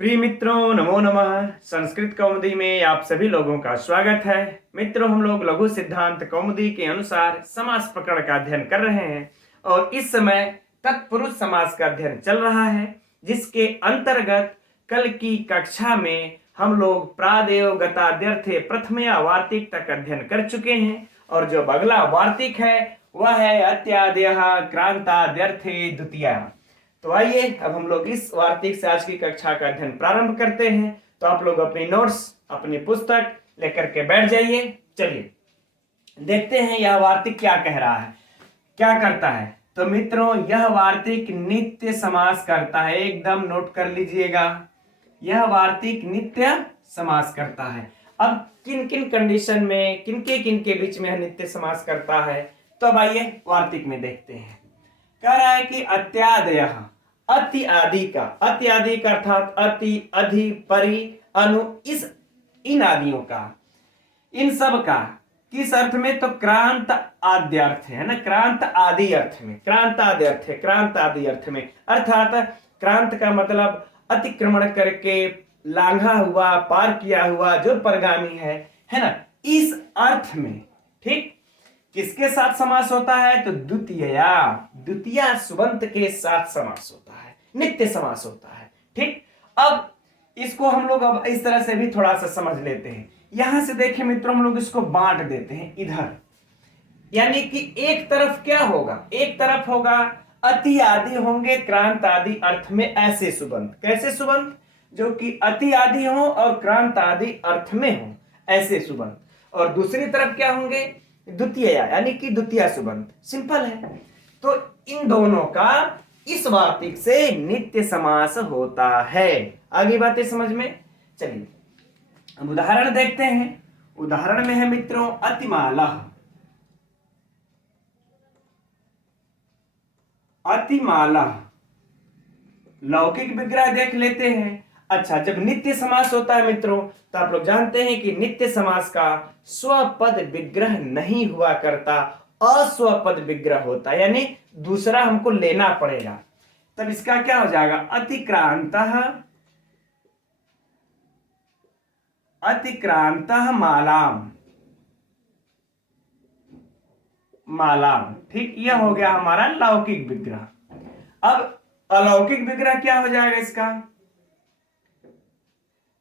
प्रिय मित्रों, नमो नमः। संस्कृत कौमुदी में आप सभी लोगों का स्वागत है। मित्रों, हम लोग लघु सिद्धांत कौमुदी के अनुसार समास प्रकरण का अध्ययन कर रहे हैं और इस समय तत्पुरुष समास का अध्ययन चल रहा है, जिसके अंतर्गत कल की कक्षा में हम लोग प्रादेव गताद्यर्थे प्रथमया वार्तिक तक अध्ययन कर चुके हैं और जो अगला वार्तिक है वह है अत्यादयः क्रांताद्यर्थे द्वितीया। तो आइए अब हम लोग इस वार्तिक से आज की कक्षा का अध्ययन प्रारंभ करते हैं। तो आप लोग अपनी नोट्स, अपनी पुस्तक लेकर के बैठ जाइए। चलिए देखते हैं यह वार्तिक क्या कह रहा है, क्या करता है। तो मित्रों, यह वार्तिक नित्य समास करता है, एकदम नोट कर लीजिएगा। यह वार्तिक नित्य समास करता है। अब किन किन कंडीशन में, किन के बीच में यह नित्य समास करता है, तो अब आइए वार्तिक में देखते हैं। कह रहा है कि अत्यादयः, अति आदि का, अति आदि का अर्थात अति, अधि, परि, अनु, इस इन आदियों का, इन सब का किस अर्थ में, तो क्रांत आदि अर्थ है ना, क्रांत आदि अर्थ में, क्रांत आदि अर्थ है, क्रांत आदि अर्थ में, अर्थात क्रांत का मतलब अतिक्रमण करके, लांघा हुआ, पार किया हुआ, जो परगामी है ना, इस अर्थ में। ठीक, किसके साथ समास होता है, तो द्वितीया सुबंत के साथ समास होता है, नित्य समास होता है। ठीक, अब इसको हम लोग अब इस तरह से भी थोड़ा सा समझ लेते हैं। यहां से देखिए मित्रों, हम लोग इसको बांट देते हैं इधर, यानी कि एक तरफ क्या होगा, एक तरफ होगा अति आदि होंगे क्रांत आदि अर्थ में ऐसे सुबंत, कैसे सुबंत, जो कि अति आदि हो और क्रांत आदि अर्थ में हो ऐसे सुबंत, और दूसरी तरफ क्या होंगे, द्वितीय, यानी कि द्वितीय सुबंत। सिंपल है। तो इन दोनों का इस वार्तिक से नित्य समास होता है। आगे बातें समझ में। चलिए अब उदाहरण देखते हैं। उदाहरण में है मित्रों अतिमाला, अतिमाला। लौकिक विग्रह देख लेते हैं। अच्छा, जब नित्य समास होता है मित्रों, तो आप लोग जानते हैं कि नित्य समास का स्वपद विग्रह नहीं हुआ करता, अस्वपद विग्रह होता है, यानी दूसरा हमको लेना पड़ेगा। तब इसका क्या हो जाएगा, अतिक्रांतः, अतिक्रांतः मालाम, मालाम। ठीक, यह हो गया हमारा लौकिक विग्रह। अब अलौकिक विग्रह क्या हो जाएगा इसका,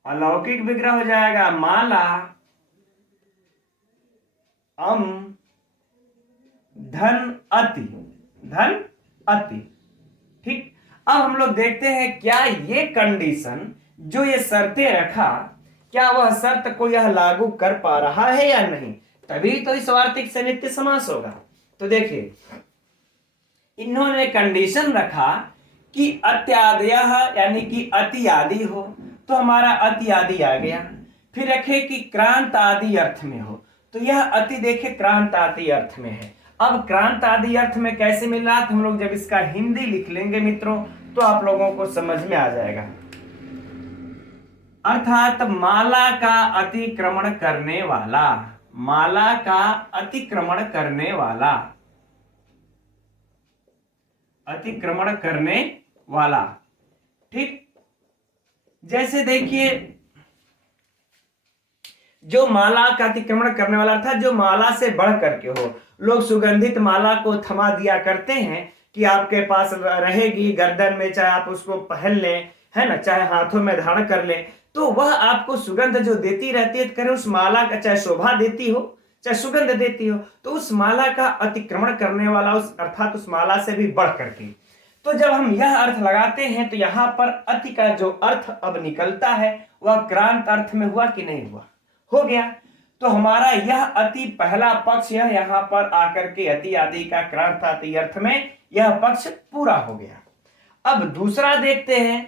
अलौकिक विग्रह हो जाएगा माला अम धन अति, धन अति। ठीक, अब हम लोग देखते हैं क्या ये कंडीशन, जो ये शर्तें रखा, क्या वह शर्त को यह लागू कर पा रहा है या नहीं, तभी तो इस वार्तिक से नित्य समास होगा। तो देखिए, इन्होंने कंडीशन रखा कि अत्यादयः, यानी कि अति आदि हो, तो हमारा अति आदि आ गया। फिर रखे कि क्रांत आदि अर्थ में हो, तो यह अति देखे क्रांत आदि अर्थ में है। अब क्रांत आदि अर्थ में कैसे मिला, तो हम लोग जब इसका हिंदी लिख लेंगे मित्रों, तो आप लोगों को समझ में आ जाएगा। अर्थात माला का अतिक्रमण करने वाला, माला का अतिक्रमण करने वाला, अतिक्रमण करने वाला। ठीक, जैसे देखिए, जो माला का अतिक्रमण करने वाला था, जो माला से बढ़ करके हो। लोग सुगंधित माला को थमा दिया करते हैं कि आपके पास रहेगी गर्दन में, चाहे आप उसको पहन लें, है ना, चाहे हाथों में धारण कर लें, तो वह आपको सुगंध जो देती रहती है, करे उस माला का चाहे शोभा देती हो, चाहे सुगंध देती हो, तो उस माला का अतिक्रमण करने वाला, उस अर्थात उस माला से भी बढ़ करके। तो जब हम यह अर्थ लगाते हैं, तो यहां पर अति का जो अर्थ अब निकलता है वह क्रांत अर्थ में हुआ कि नहीं हुआ, हो गया। तो हमारा यह अति पहला पक्ष, यह यहां पर आकर के अति आदि का क्रांत आदि अर्थ में यह पक्ष पूरा हो गया। अब दूसरा देखते हैं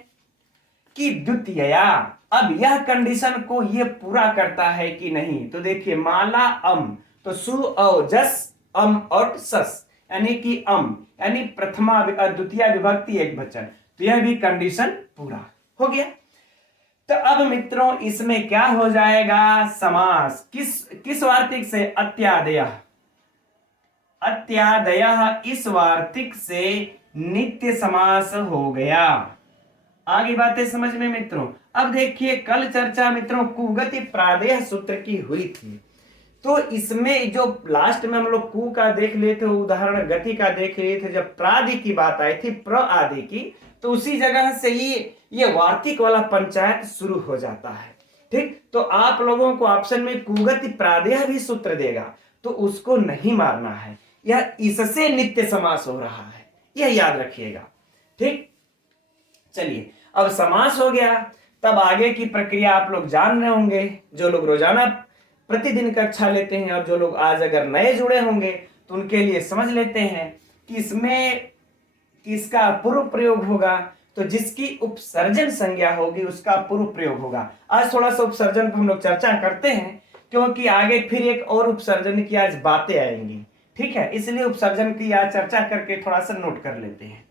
कि द्वितीया, अब यह कंडीशन को यह पूरा करता है कि नहीं। तो देखिए, माला अम, तो सु औ जस अम और सस, यानी कि अम, यानी प्रथमा द्वितीय विभक्ति एक वचन, तो यह भी कंडीशन पूरा हो गया। तो अब मित्रों इसमें क्या हो जाएगा, समास किस वार्तिक से, अत्यादयः, अत्यादयः इस वार्तिक से नित्य समास हो गया। आगे बातें समझ में मित्रों। अब देखिए कल चर्चा मित्रों कुगति प्रादेय सूत्र की हुई थी, तो इसमें जो लास्ट में हम लोग कु का देख लिए थे उदाहरण, गति का देख लिए थे, जब प्रादि की बात आई थी प्र आदि की, तो उसी जगह से ये वार्तिक वाला पंचायत शुरू हो जाता है। ठीक, तो आप लोगों को ऑप्शन में कुगति प्रादेय भी सूत्र देगा तो उसको नहीं मारना है, यह इससे नित्य समास हो रहा है, यह याद रखिएगा। ठीक, चलिए अब समास हो गया, तब आगे की प्रक्रिया आप लोग जान रहे होंगे, जो लोग रोजाना प्रतिदिन कक्षा लेते हैं और जो लोग आज अगर नए जुड़े होंगे तो उनके लिए समझ लेते हैं कि इसमें किसका पूर्व प्रयोग होगा, तो जिसकी उपसर्जन संज्ञा होगी उसका पूर्व प्रयोग होगा। आज थोड़ा सा उपसर्जन पर हम लोग चर्चा करते हैं क्योंकि आगे फिर एक और उपसर्जन की आज बातें आएंगी। ठीक है, इसलिए उपसर्जन की आज चर्चा करके थोड़ा सा नोट कर लेते हैं।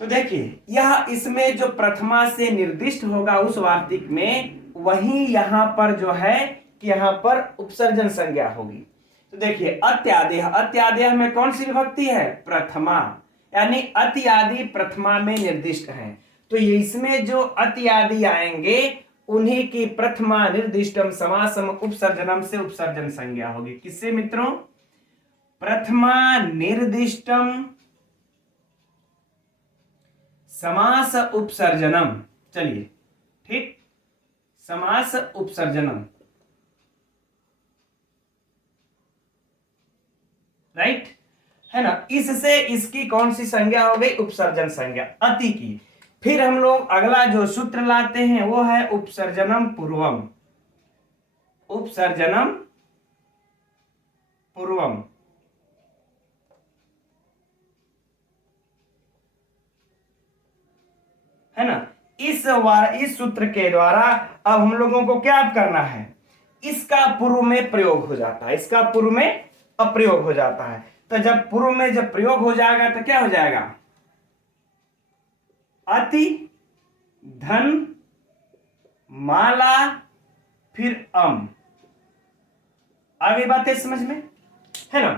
तो देखिए यह इसमें जो प्रथमा से निर्दिष्ट होगा उस वार्तिक में, वही यहां पर जो है कि यहां पर उपसर्जन संज्ञा होगी। तो देखिए अत्यादेह, अत्यादेह में कौन सी विभक्ति है? प्रथमा, यानी अति आदि प्रथमा में निर्दिष्ट है। तो ये इसमें जो अति आदि आएंगे उन्हीं की प्रथमा निर्दिष्टम समासम उपसर्जनम से उपसर्जन संज्ञा होगी। किससे मित्रों? प्रथमा निर्दिष्टम समास उपसर्जनम। चलिए ठीक, समास उपसर्जनम, राइट है ना। इससे इसकी कौन सी संज्ञा हो गई? उपसर्जन संज्ञा, अति की। फिर हम लोग अगला जो सूत्र लाते हैं वो है उपसर्जनम पूर्वम, उपसर्जनम पूर्वम, है ना। इस सूत्र के द्वारा अब हम लोगों को क्या करना है? इसका पूर्व में प्रयोग हो जाता है, इसका पूर्व में अप्रयोग हो जाता है। तो जब पूर्व में जब प्रयोग हो जाएगा तो क्या हो जाएगा? अति, धन, माला, फिर अम। आगे बातें समझ में है ना।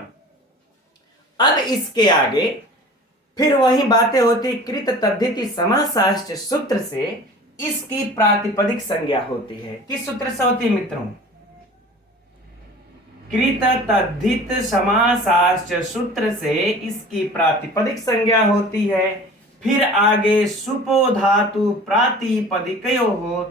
अब इसके आगे फिर वही बातें होती, कृत तद्धिति समासाश्च सूत्र से इसकी प्रातिपदिक संज्ञा होती है। किस सूत्र से होती है मित्रों? कृत तद्धित समासाश्च सूत्र से इसकी प्रातिपदिक संज्ञा होती है। फिर आगे सुपो धातु प्रातिपदिकयोः,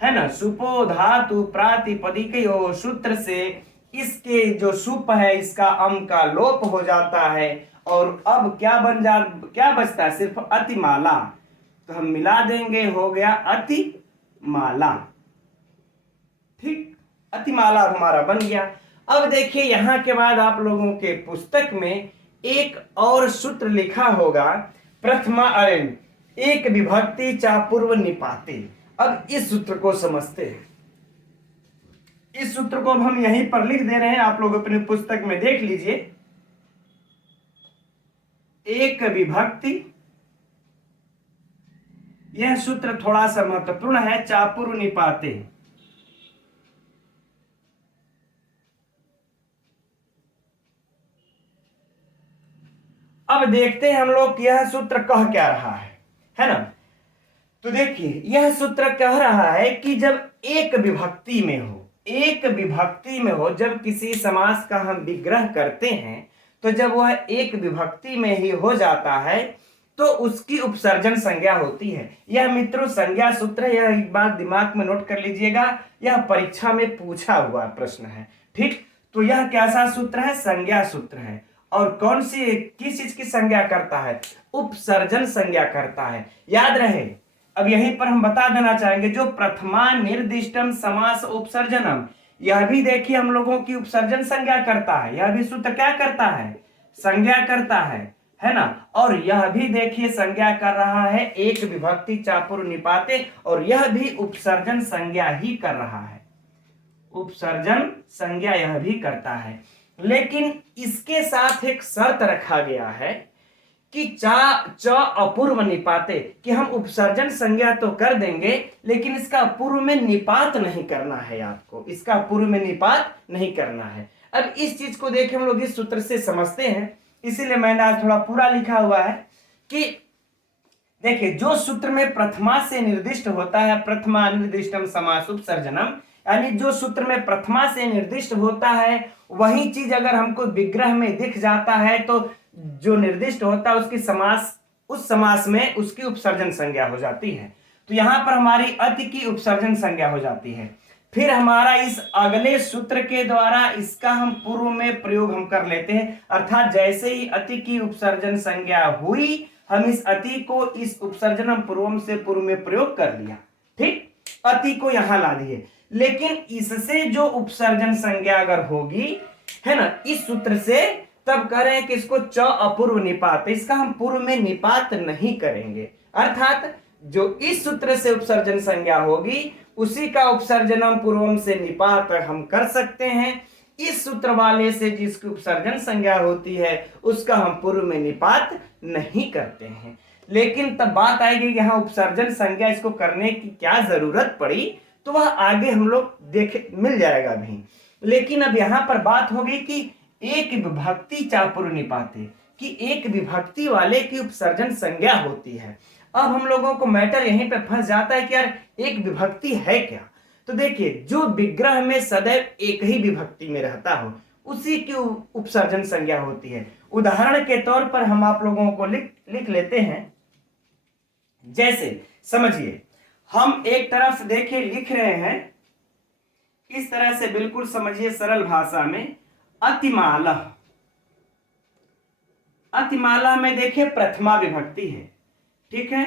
है ना, सुपो धातु प्रातिपदिकयोः सूत्र से इसके जो सुप है इसका अम का लोप हो जाता है और अब क्या बचता है? सिर्फ अतिमाला। तो हम मिला देंगे, हो गया अतिमाला। ठीक, अतिमाला हमारा बन गया। अब देखिए यहां के बाद आप लोगों के पुस्तक में एक और सूत्र लिखा होगा, प्रथमा एक विभक्ति चा पूर्व निपाते। अब इस सूत्र को समझते हैं। इस सूत्र को हम यहीं पर लिख दे रहे हैं, आप लोग अपने पुस्तक में देख लीजिए। एक विभक्ति, यह सूत्र थोड़ा सा महत्वपूर्ण है, चापुर निपाते। अब देखते हैं हम लोग यह सूत्र कह क्या रहा है ना। तो देखिए यह सूत्र कह रहा है कि जब एक विभक्ति में हो, एक विभक्ति में हो, जब किसी समास का हम विग्रह करते हैं तो जब वह एक विभक्ति में ही हो जाता है तो उसकी उपसर्जन संज्ञा होती है। यह मित्रों संज्ञा सूत्र है, यह एक बात दिमाग में नोट कर लीजिएगा, यह परीक्षा में पूछा हुआ प्रश्न है। ठीक, तो यह कैसा सूत्र है? संज्ञा सूत्र है। और कौन सी किस चीज की संज्ञा करता है? उपसर्जन संज्ञा करता है, याद रहे। अब यहीं पर हम बता देना चाहेंगे, जो प्रथमा निर्दिष्टम समास उपसर्जनम, यह भी देखिए हम लोगों की उपसर्जन संज्ञा करता है। यह भी सूत्र क्या करता है? संज्ञा करता है ना। और यह भी देखिए संज्ञा कर रहा है एक विभक्ति चापुर निपाते, और यह भी उपसर्जन संज्ञा ही कर रहा है, उपसर्जन संज्ञा यह भी करता है। लेकिन इसके साथ एक शर्त रखा गया है कि च अपूर्व निपाते, कि हम उपसर्जन संज्ञा तो कर देंगे लेकिन इसका पूर्व में निपात नहीं करना है, आपको इसका पूर्व में निपात नहीं करना है। अब इस चीज को देखें हम लोग इस सूत्र से समझते हैं, इसीलिए मैंने आज थोड़ा पूरा लिखा हुआ है कि देखिए, जो सूत्र में प्रथमा से निर्दिष्ट होता है, प्रथमा निर्दिष्टम समास उपसर्जनम, यानी जो सूत्र में प्रथमा से निर्दिष्ट होता है वही चीज अगर हमको विग्रह में दिख जाता है तो जो निर्दिष्ट होता है उसकी समास, उस समास में उसकी उपसर्जन संज्ञा हो जाती है। तो यहां पर हमारी अति की उपसर्जन संज्ञा हो जाती है। फिर हमारा इस अगले सूत्र के द्वारा इसका हम पूर्व में प्रयोग हम कर लेते हैं, अर्थात जैसे ही अति की उपसर्जन संज्ञा हुई हम इस अति को इस उपसर्जनम पूर्वम से पूर्व में प्रयोग कर लिया, ठीक, अति को यहां ला दिए। लेकिन इससे जो उपसर्जन संज्ञा अगर होगी, है ना, इस सूत्र से, तब कह रहे हैं कि इसको च अपूर्व निपात, इसका हम पूर्व में निपात नहीं करेंगे, अर्थात जो इस सूत्र से उपसर्जन संज्ञा होगी उसी का उपसर्जनम पूर्वम से निपात हम कर सकते हैं। इस सूत्र वाले से जिसकी उपसर्जन संज्ञा होती है उसका हम पूर्व में निपात नहीं करते हैं। लेकिन तब बात आएगी कि यहाँ उपसर्जन संज्ञा इसको करने की क्या जरूरत पड़ी, तो वह आगे हम लोग देख मिल जाएगा अभी। लेकिन अब यहाँ पर बात होगी कि एक विभक्ति चापुर निपाते, कि एक विभक्ति वाले की उपसर्जन संज्ञा होती है। अब हम लोगों को मैटर यहीं पे फंस जाता है कि यार एक विभक्ति है क्या। तो देखिए, जो विग्रह में सदैव एक ही विभक्ति में रहता हो उसी की उपसर्जन संज्ञा होती है। उदाहरण के तौर पर हम आप लोगों को लिख लेते हैं। जैसे समझिए, हम एक तरफ देखिए लिख रहे हैं इस तरह से, बिल्कुल समझिए सरल भाषा में, अतिमाला। अतिमाला में देखिए प्रथमा विभक्ति है, ठीक है।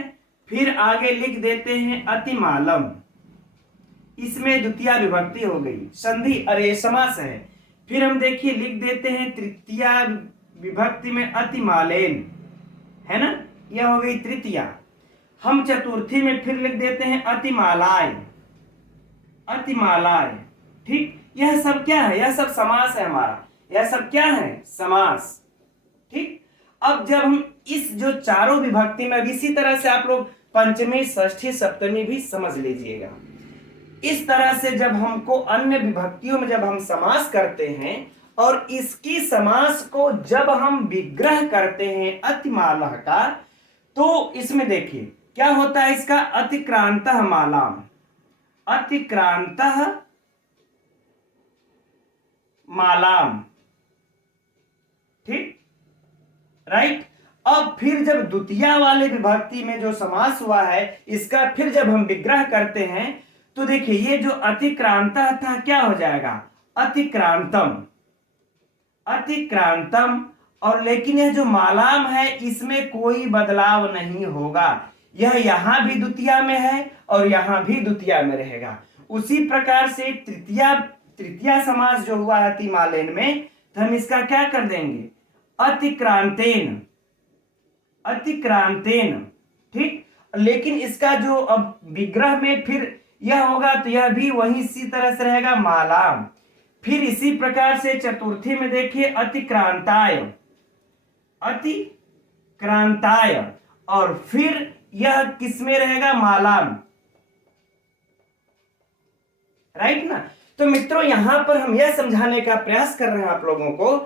फिर आगे लिख देते हैं अतिमालम, इसमें द्वितीय विभक्ति हो गई, संधि अरे समास है। फिर हम देखिए लिख देते हैं तृतीय विभक्ति में अतिमालेन, है ना, यह हो गई तृतीया। हम चतुर्थी में फिर लिख देते हैं अतिमालाय, अतिमालाय, ठीक। यह सब क्या है, यह सब समास है हमारा, यह सब क्या है, समास, ठीक। अब जब हम इस जो चारों विभक्ति में, इसी तरह से आप लोग पंचमी षष्ठी सप्तमी भी समझ लीजिएगा। इस तरह से जब हमको अन्य विभक्तियों में जब हम समास करते हैं और इसकी समास को जब हम विग्रह करते हैं अतिमाला का, तो इसमें देखिए क्या होता है, इसका अतिक्रांतः मालाम, अतिक्रांतः मालाम, ठीक, राइट। अब फिर जब द्वितीय वाले विभक्ति में जो समास हुआ है इसका फिर जब हम विग्रह करते हैं तो देखिए ये जो अतिक्रांता था क्या हो जाएगा, अतिक्रांतम, अतिक्रांतम। और लेकिन यह जो मालाम है इसमें कोई बदलाव नहीं होगा, यह यहां भी द्वितीय में है और यहां भी द्वितीय में रहेगा। उसी प्रकार से तृतीय समास जो हुआ अतिमालेन में, तो हम इसका क्या कर देंगे, अतिक्रांतेन, अतिक्रांतेन, ठीक। लेकिन इसका जो अब विग्रह में फिर यह होगा तो यह भी वही इसी तरह से रहेगा मालाम। फिर इसी प्रकार से चतुर्थी में देखिए अतिक्रांताय, अतिक्रांताय, और फिर यह किसमें रहेगा, मालाम, राइट ना। तो मित्रों यहां पर हम यह समझाने का प्रयास कर रहे हैं आप लोगों को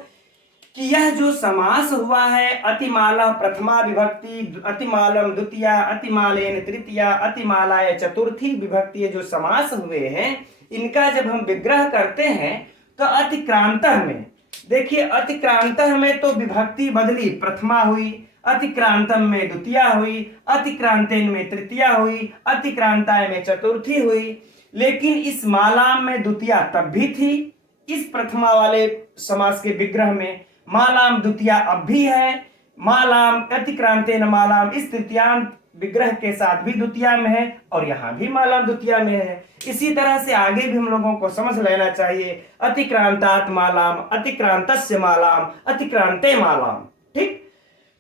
कि यह जो समास हुआ है, अतिमाला प्रथमा विभक्ति, अतिमालम द्वितीय, अतिमालेन तृतीय, अतिमालाय चतुर्थी विभक्ति, जो समास हुए हैं इनका जब हम विग्रह करते हैं तो अतिक्रांतः में देखिए, अतिक्रांतः में तो विभक्ति बदली, प्रथमा हुई, अतिक्रांतम में द्वितीय हुई, अतिक्रांतेन में तृतीय हुई, अतिक्रांताय में चतुर्थी हुई। लेकिन इस मालाम में द्वितीय तब भी थी, इस प्रथमा वाले समास के विग्रह में मालाम द्वितीय अब भी है, मालाम अतिक्रांतेन मालाम इस तृतीयांत विग्रह के साथ भी द्वितीय में है और यहां भी मालाम द्वितीय में है। इसी तरह से आगे भी हम लोगों को समझ लेना चाहिए, अतिक्रांतात मालाम, अतिक्रांतस्य मालाम, अतिक्रांते मालाम, ठीक।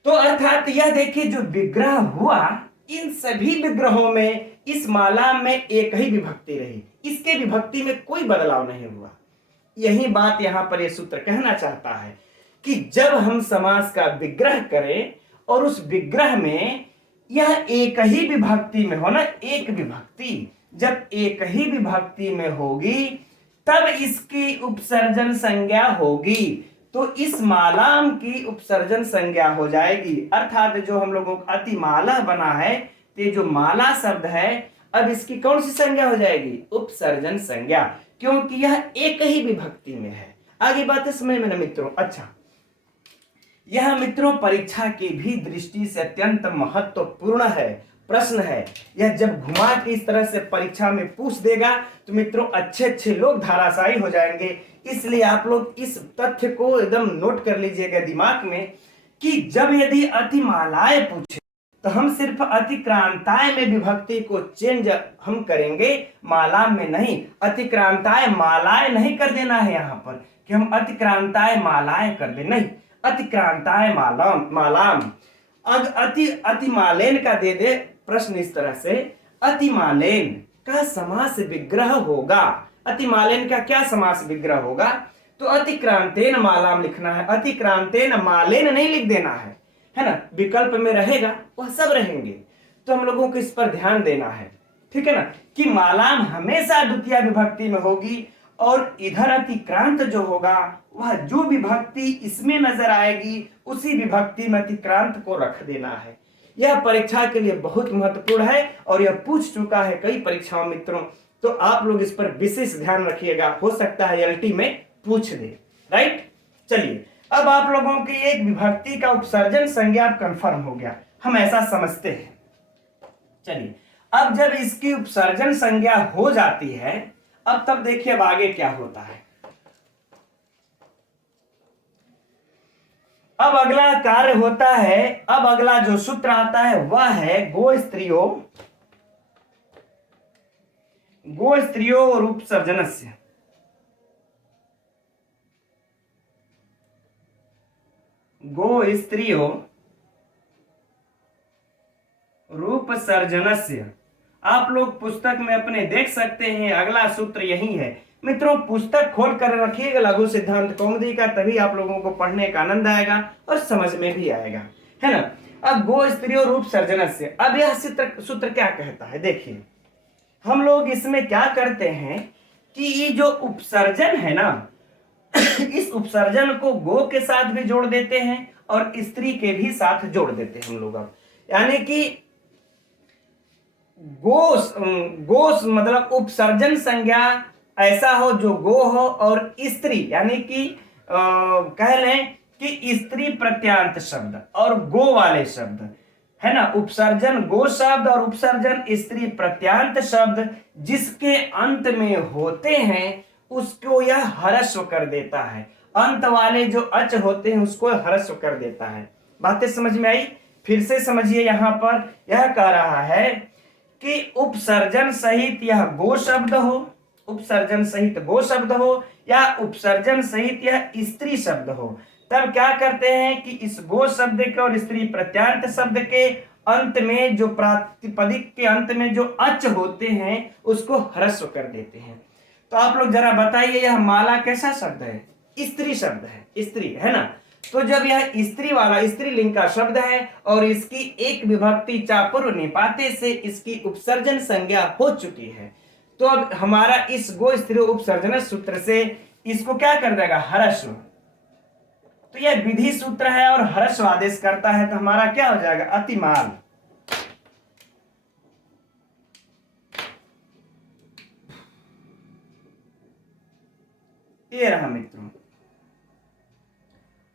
तो अर्थात यह देखिए जो विग्रह हुआ इन सभी विग्रहों में इस मालाम में एक ही विभक्ति रही, इसके विभक्ति में कोई बदलाव नहीं हुआ। यही बात यहां पर यह सूत्र कहना चाहता है कि जब हम समास का विग्रह करें और उस विग्रह में यह एक ही विभक्ति में हो ना, एक विभक्ति जब एक ही विभक्ति में होगी तब इसकी उपसर्जन संज्ञा होगी, तो इस मालाम की उपसर्जन संज्ञा हो जाएगी, अर्थात जो हम लोगों का अतिमाला बना है, तो जो माला शब्द है अब इसकी कौन सी संज्ञा हो जाएगी? उपसर्जन संज्ञा, क्योंकि यह एक ही विभक्ति में है। आगे बातें समझ में ना मित्रों? अच्छा, यह मित्रों परीक्षा की भी दृष्टि से अत्यंत महत्वपूर्ण है, प्रश्न है। यह जब घुमा के इस तरह से परीक्षा में पूछ देगा तो मित्रों अच्छे अच्छे लोग धाराशायी हो जाएंगे। इसलिए आप लोग इस तथ्य को एकदम नोट कर लीजिएगा दिमाग में कि जब यदि अतिमालाएं पूछे तो हम सिर्फ अतिक्रांताएं में विभक्ति को चेंज हम करेंगे, माला में नहीं। अतिक्रांताएं मालाएं नहीं कर देना है यहाँ पर कि हम अतिक्रांताएं मालाएं कर दे, नहीं, अतिक्रांताएं मालाम मालाम। अतिमालेन का दे दे प्रश्न इस तरह से, अतिमालेन का समास विग्रह होगा। अतिमालेन का क्या समास विग्रह होगा? तो अतिक्रांतेन मालाम लिखना है, अतिक्रांतेन मालेन नहीं लिख देना है ना, विकल्प में रहेगा, वह सब रहेंगे। तो हम लोगों को इस पर ध्यान देना है, ठीक है ना, कि मालाम हमेशा द्वितीय विभक्ति में होगी और इधर अतिक्रांत जो होगा वह जो विभक्ति इसमें नजर आएगी उसी विभक्ति में अतिक्रांत को रख देना है। यह परीक्षा के लिए बहुत महत्वपूर्ण है और यह पूछ चुका है कई परीक्षाओं मित्रों, तो आप लोग इस पर विशेष ध्यान रखिएगा, हो सकता है एलटी में पूछ दे, राइट। चलिए, अब आप लोगों की एक विभक्ति का उपसर्जन संज्ञा कंफर्म हो गया, हम ऐसा समझते हैं। चलिए, अब जब इसकी उपसर्जन संज्ञा हो जाती है, अब तब देखिए अब आगे क्या होता है। अब अगला कार्य होता है, अब अगला जो सूत्र आता है वह है गो स्त्रियो और उपसर्जनस्य। गो स्त्रियो रूप सर्जनस्य। आप लोग पुस्तक में अपने देख सकते हैं, अगला सूत्र यही है मित्रों। पुस्तक खोल कर रखिएगा लघु सिद्धांत कौमुदी का, तभी आप लोगों को पढ़ने का आनंद आएगा और समझ में भी आएगा, है ना। अब गो स्त्रियो रूप सर्जनस्य, अब यह सूत्र क्या कहता है? देखिए, हम लोग इसमें क्या करते हैं कि ये जो उपसर्जन है ना, इस उपसर्जन को गो के साथ भी जोड़ देते हैं और स्त्री के भी साथ जोड़ देते हैं हम लोग। अब यानी कि गोस मतलब उपसर्जन संज्ञा ऐसा हो जो गो हो, और स्त्री यानी कि कह लें कि स्त्री प्रत्यांत शब्द और गो वाले शब्द, है ना, उपसर्जन गो शब्द और उपसर्जन स्त्री प्रत्यांत शब्द जिसके अंत में होते हैं उसको यह ह्रस्व कर देता है। अंत वाले जो अच होते हैं उसको ह्रस्व कर देता है। बातें समझ में आई? फिर से समझिए, यहां पर यह कह रहा है कि उपसर्जन सहित यह गो शब्द हो, उपसर्जन सहित गो शब्द हो या उपसर्जन सहित यह स्त्री शब्द हो, तब क्या करते हैं कि इस गो शब्द के और स्त्री प्रत्यांत शब्द के अंत में जो प्रातिपदिक के अंत में जो अच होते हैं उसको ह्रस्व कर देते हैं। तो आप लोग जरा बताइए, यह माला कैसा शब्द है? स्त्री शब्द है, स्त्री, है ना। तो जब यह स्त्री वाला स्त्रीलिंग का शब्द है और इसकी एक विभक्ति चापुर्व निपाते से इसकी उपसर्जन संज्ञा हो चुकी है, तो अब हमारा इस गो स्त्री उपसर्जन सूत्र से इसको क्या कर देगा? ह्रस्व। तो यह विधि सूत्र है और ह्रस्व आदेश करता है, तो हमारा क्या हो जाएगा? अतिमाल। ये रहा मित्रों,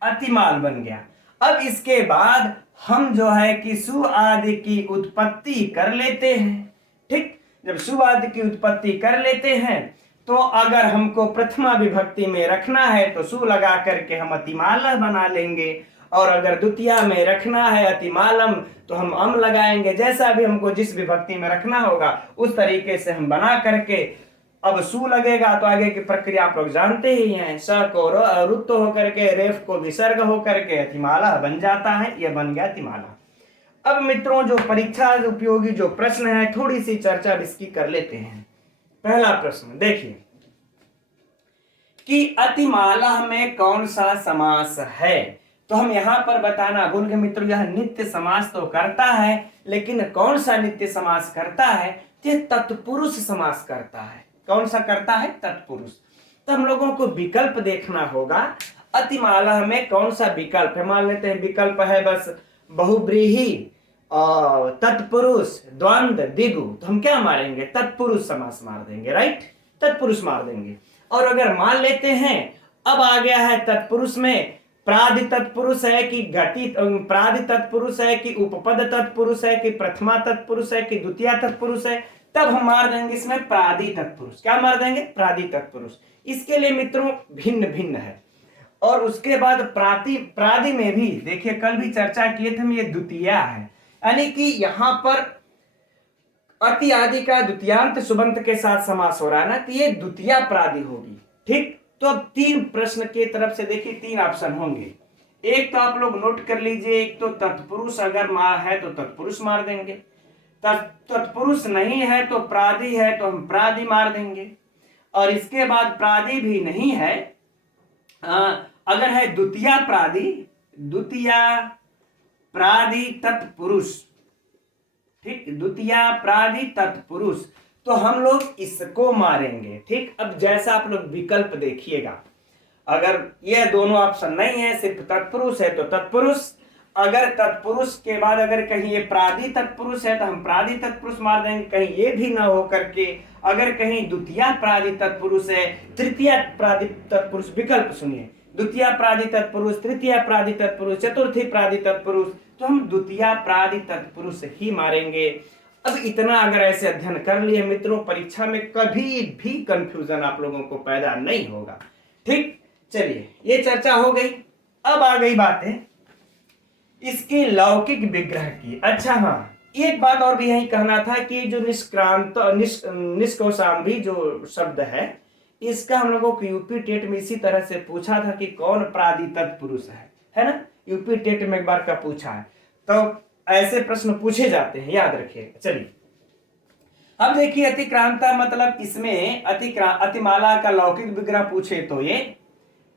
अतिमाल बन गया। अब इसके बाद हम जो है कि सु आदि की उत्पत्ति कर लेते हैं, ठीक। जब सु आदि की उत्पत्ति कर लेते हैं तो अगर हमको प्रथमा विभक्ति में रखना है तो सु लगा करके हम अतिमाल बना लेंगे, और अगर द्वितीया में रखना है अतिमालम तो हम अम लगाएंगे। जैसा भी हमको जिस विभक्ति में रखना होगा उस तरीके से हम बना करके, अब सु लगेगा तो आगे की प्रक्रिया आप लोग जानते ही हैं। स को रुत्त होकर के रेफ को विसर्ग होकर के अतिमाला बन जाता है, यह बन गया अतिमाला। अब मित्रों जो परीक्षा उपयोगी जो प्रश्न है, थोड़ी सी चर्चा इसकी कर लेते हैं। पहला प्रश्न देखिए कि अतिमाला में कौन सा समास है, तो हम यहां पर बताना भूल गए मित्रों, यह नित्य समास तो करता है, लेकिन कौन सा नित्य समास करता है? यह तत्पुरुष समास करता है। कौन सा करता है? तत्पुरुष। तो हम लोगों को विकल्प देखना होगा, अतिमाला में कौन सा विकल्प है? मान लेते हैं विकल्प है बस बहुब्रीहि, तत्पुरुष, द्वंद्व, दिगु, तो हम क्या मारेंगे? तत्पुरुष समास मार देंगे, राइट, तत्पुरुष मार देंगे। और अगर मान लेते हैं अब आ गया है तत्पुरुष में प्रादि तत्पुरुष है कि घटी, प्रादि तत्पुरुष है कि उपपद तत्पुरुष है कि प्रथमा तत्पुरुष है कि द्वितीय तत्पुरुष है, तब हम मार देंगे इसमें प्रादि तत्पुरुष। क्या मार देंगे? प्रादि तत्पुरुष। इसके लिए मित्रों भिन्न भिन्न है। और उसके बाद प्रादि में भी देखिए, कल भी चर्चा किए थे हम, ये द्वितीय है, यानी कि यहां पर अति आदि का द्वितीयांत सुबंत के साथ समास हो रहा है ना, तो ये द्वितीय प्रादि होगी। ठीक, तो अब 3 प्रश्न के तरफ से देखिए 3 ऑप्शन होंगे। एक तो आप लोग नोट कर लीजिए, एक तो तत्पुरुष अगर मार है तो तत्पुरुष मार देंगे, तत्पुरुष नहीं है तो प्रादि है तो हम प्रादि मार देंगे, और इसके बाद प्रादि भी नहीं है, अगर है द्वितीय प्रादि तत्पुरुष, ठीक, द्वितीय प्रादि तत्पुरुष, तो हम लोग इसको मारेंगे। ठीक, अब जैसा आप लोग विकल्प देखिएगा, अगर ये दोनों ऑप्शन नहीं है, सिर्फ तत्पुरुष है तो तत्पुरुष, अगर तत्पुरुष के बाद अगर कहीं ये प्रादि तत्पुरुष है तो हम प्रादि तत्पुरुष मार देंगे, कहीं ये भी ना हो करके अगर कहीं द्वितीय प्रादि तत्पुरुष है, तृतीय प्रादि तत्पुरुष, विकल्प सुनिए, द्वितीय प्रादि तत्पुरुष, तृतीय प्रादि तत्पुरुष, चतुर्थी प्रादि तत्पुरुष, तो हम द्वितीय प्रादि तत्पुरुष ही मारेंगे। अब इतना अगर ऐसे अध्ययन कर लिए मित्रों, परीक्षा में कभी भी कंफ्यूजन आप लोगों को पैदा नहीं होगा। ठीक, चलिए ये चर्चा हो गई। अब आ गई बातें इसके लौकिक विग्रह की। अच्छा हाँ, एक बात और भी यही कहना था कि जो निष्कौशाम्बी जो शब्द है, इसका हम लोगों को यूपी टेट में इसी तरह से पूछा था कि कौन प्रादि तत्पुरुष है ना, यूपी टेट में एक बार का पूछा है, तो ऐसे प्रश्न पूछे जाते हैं, याद रखिएगा। चलिए अब देखिए, अतिक्रांता मतलब इसमें अतिमाला का लौकिक विग्रह पूछे तो ये,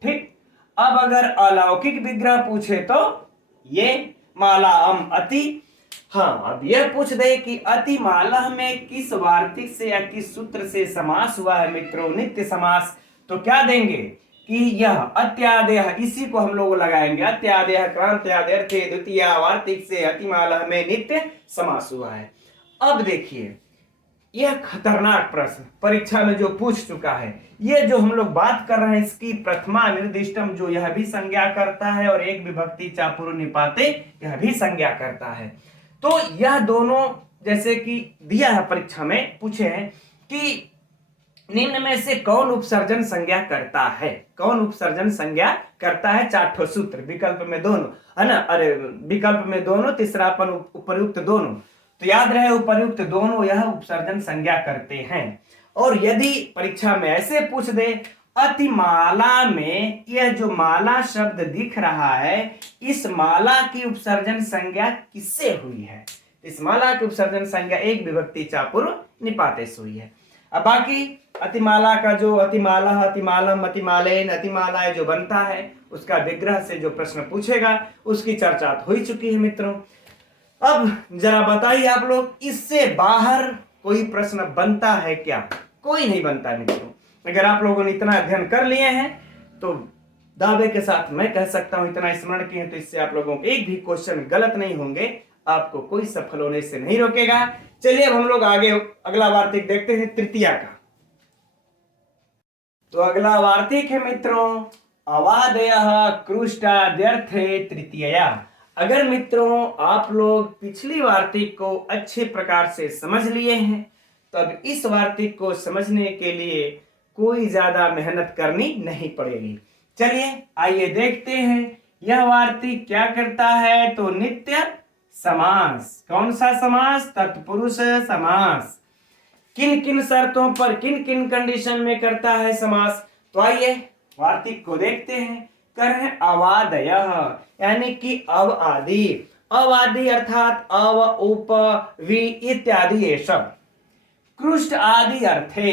ठीक, अब अगर अलौकिक विग्रह पूछे तो ये माला अम अति। हाँ, अब यह पूछ दे कि अतिमाला में किस वार्तिक से या किस सूत्र से समास हुआ है मित्रों, नित्य समास, तो क्या देंगे कि यह अत्यादेय, इसी को हम लोग लगाएंगे, अत्यादेय क्रांत्यादेय थे द्वितीय वार्तिक से अतिमाला में नित्य समास हुआ है। अब देखिए, यह खतरनाक प्रश्न परीक्षा में जो पूछ चुका है, ये जो हम लोग बात कर रहे हैं इसकी प्रथमा निर्दिष्टम, जो यह भी संज्ञा करता है, और एक विभक्ति चापुर निपाते यह भी संज्ञा करता है। तो यह दोनों जैसे कि दिया है, परीक्षा में पूछे हैं कि निम्न में से कौन उपसर्जन संज्ञा करता है, कौन उपसर्जन संज्ञा करता है? 4 ठो सूत्र, विकल्प में दोनों है ना, अरे विकल्प में दोनों, तीसरापन उपर्युक्त दोनों, तो याद रहे उपर्युक्त दोनों यह उपसर्जन संज्ञा करते हैं। और यदि परीक्षा में ऐसे पूछ दे अतिमाला में यह जो माला शब्द दिख रहा है, इस माला की उपसर्जन संज्ञा किससे हुई है? इस माला की उपसर्जन संज्ञा एक विभक्ति चापुर निपाते से हुई है। अब बाकी अतिमाला का जो अतिमाला, अतिमालम, अतिमालेन, अतिमाला जो बनता है, उसका विग्रह से जो प्रश्न पूछेगा उसकी चर्चा हो ही चुकी है मित्रों। अब जरा बताइए आप लोग, इससे बाहर कोई प्रश्न बनता है क्या? कोई नहीं बनता है मित्रों। अगर आप लोगों ने इतना अध्ययन कर लिए हैं तो दावे के साथ मैं कह सकता हूं, इतना स्मरण किए तो इससे आप लोगों के एक भी क्वेश्चन गलत नहीं होंगे, आपको कोई सफल होने से नहीं रोकेगा। चलिए अब हम लोग आगे अगला वार्तिक देखते हैं, तृतीया का। तो अगला वार्तिक है मित्रों अवादयः कृष्टाद्यर्थे तृतीया। अगर मित्रों आप लोग पिछली वार्तिक को अच्छे प्रकार से समझ लिए हैं, तब इस वार्तिक को समझने के लिए कोई ज्यादा मेहनत करनी नहीं पड़ेगी। चलिए आइए देखते हैं यह वार्तिक क्या करता है। तो नित्य समास, कौन सा समास? तत्पुरुष समास। किन किन शर्तों पर, किन किन कंडीशन में करता है समास? तो आइए वार्तिक को देखते हैं। कर रहे हैं अवादयः, यानी कि अव आदि। अव आदि अर्थात अव, उप, वि इत्यादि ये सब कृष्ट आदि अर्थे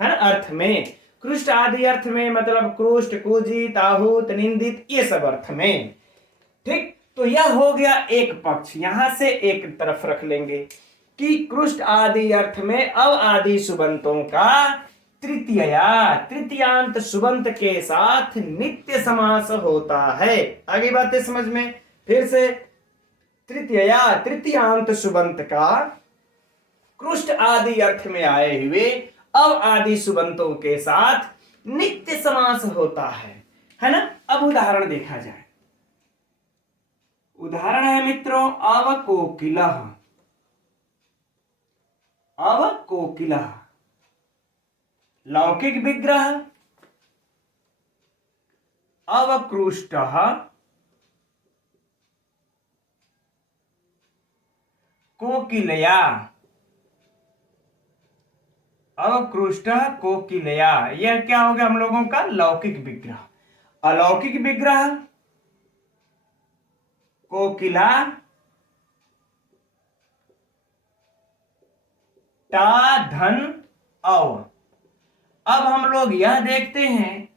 है ना, अर्थ में। कृष्ट आदि अर्थ में मतलब कृष्ट, कुजित, आहूत, निंदित, ये सब अर्थ में। ठीक, तो यह हो गया एक पक्ष, यहां से एक तरफ रख लेंगे कि कृष्ट आदि अर्थ में अव आदि सुबंतों का तृतीया तृतीयांत सुबंत के साथ नित्य समास होता है। आगे बातें समझ में, फिर से तृतीया तृतीयांत सुबंत का कृष्ट आदि अर्थ में आए हुए अव आदि सुबंतों के साथ नित्य समास होता है ना। अब उदाहरण देखा जाए। उदाहरण है मित्रों अवकोकिलः, अवकोकिलः, लौकिक विग्रह, अवकृष्टः, कोकिलया, अवकृष्टः कोकिलया। यह क्या हो गया हम लोगों का लौकिक विग्रह। अलौकिक विग्रह कोकिला, टा धन अव। अब हम लोग यह देखते हैं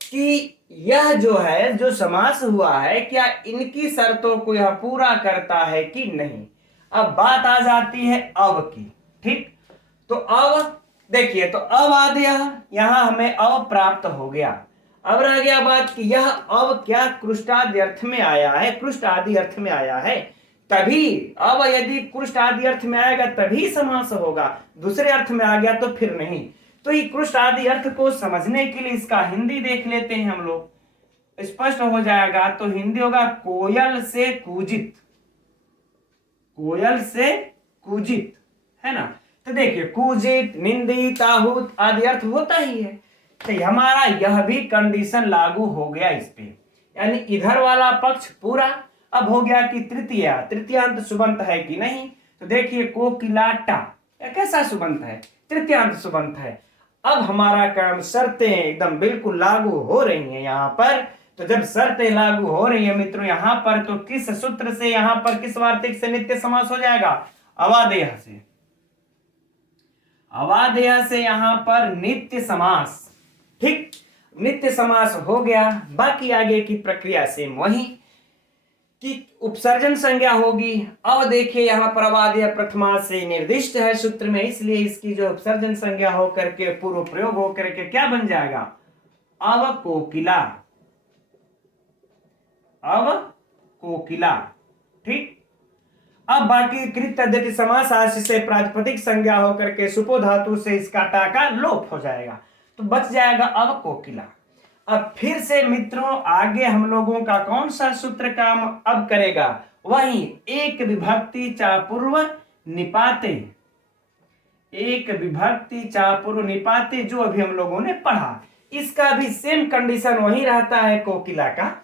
कि यह जो है जो समास हुआ है क्या इनकी शर्तों को यह पूरा करता है कि नहीं। अब बात आ जाती है अव की। ठीक, तो अव देखिए, तो अव आदि यहां हमें अव प्राप्त हो गया। अब रह गया बात कि यह अव क्या कृष्टादि अर्थ में आया है, कृष्ट आदि अर्थ में आया है, तभी अब यदि कृष्ट आदि अर्थ में आएगा तभी समास होगा, दूसरे अर्थ में आ गया तो फिर नहीं। तो ये कृष्ट आदि अर्थ को समझने के लिए इसका हिंदी देख लेते हैं हम लोग, स्पष्ट हो जाएगा। तो हिंदी होगा कोयल से कूजित, कोयल से कूजित, है ना। तो देखिए कूजित, निंदित, आहूत आदि अर्थ होता ही है। तो हमारा यह भी कंडीशन लागू हो गया इस पे, यानी इधर वाला पक्ष पूरा। अब हो गया कि तृतीया तृतीयांत सुबंत है कि नहीं। तो देखिए कोकिलाटा कैसा सुबंत है, तृतीयांत सुबंत है। अब हमारा काम शर्तें एकदम बिल्कुल लागू हो रही हैं यहाँ पर। तो जब शर्तें लागू हो रही है मित्रों यहाँ पर, तो किस सूत्र से यहाँ पर किस वार्तिक से नित्य समास हो जाएगा, अवादेय से। अवादेय से यहाँ पर नित्य समास। ठीक, नित्य समास हो गया। बाकी आगे की प्रक्रिया से वही कि उपसर्जन संज्ञा होगी। अब देखिए यहाँ पर अवादेय प्रथमा से निर्दिष्ट है सूत्र में, इसलिए इसकी जो उपसर्जन संज्ञा होकर के पूर्व प्रयोग होकर के क्या बन जाएगा, अवकोकिला, अवकोकिला। ठीक, अब बाकी कृत तद्धित समास आदि से प्रातिपदिक संज्ञा होकर के सुपो धातु से इसका टाका लोप हो जाएगा, तो बच जाएगा अवकोकिला। अब फिर से मित्रों आगे हम लोगों का कौन सा सूत्र काम अब करेगा, वही एक विभक्ति चापूर्व निपाते, एक विभक्ति चापूर्व निपाते जो अभी हम लोगों ने पढ़ा। इसका भी सेम कंडीशन वही रहता है कोकिला का,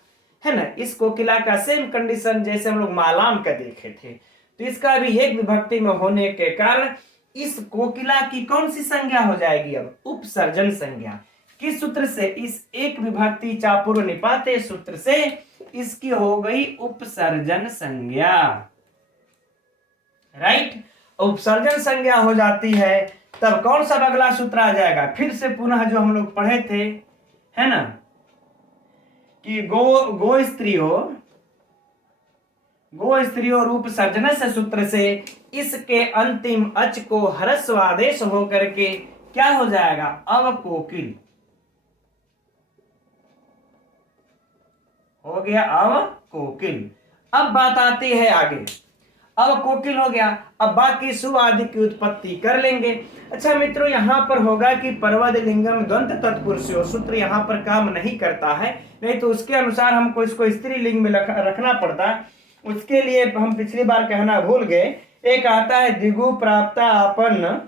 है ना। इस कोकिला का सेम कंडीशन जैसे हम लोग मालाम का देखे थे। तो इसका भी एक विभक्ति में होने के कारण इस कोकिला की कौन सी संज्ञा हो जाएगी, अब उपसर्जन संज्ञा। किस सूत्र से, इस एक विभक्ति चापूर्व निपाते सूत्र से इसकी हो गई उपसर्जन संज्ञा। राइट, उपसर्जन संज्ञा हो जाती है तब कौन सा अगला सूत्र आ जाएगा, फिर से पुनः जो हम लोग पढ़े थे, है ना, कि गो स्त्रियो रूप सर्जन से सूत्र से इसके अंतिम अच को ह्रस्व आदेश होकर के क्या हो जाएगा, अवकोकिल हो गया, अवकोकिल। अब बात आती है आगे, अवकोकिल हो गया। अब बाकी सु आदि की उत्पत्ति कर लेंगे। अच्छा मित्रों यहाँ पर होगा कि परवद लिंगम द्वंद तत्पुरुषो सूत्र यहाँ पर काम नहीं करता है, नहीं तो उसके अनुसार हमको इसको स्त्रीलिंग में रखना पड़ता। उसके लिए हम पिछली बार कहना भूल गए, एक आता है दिगु प्राप्ता आपन्न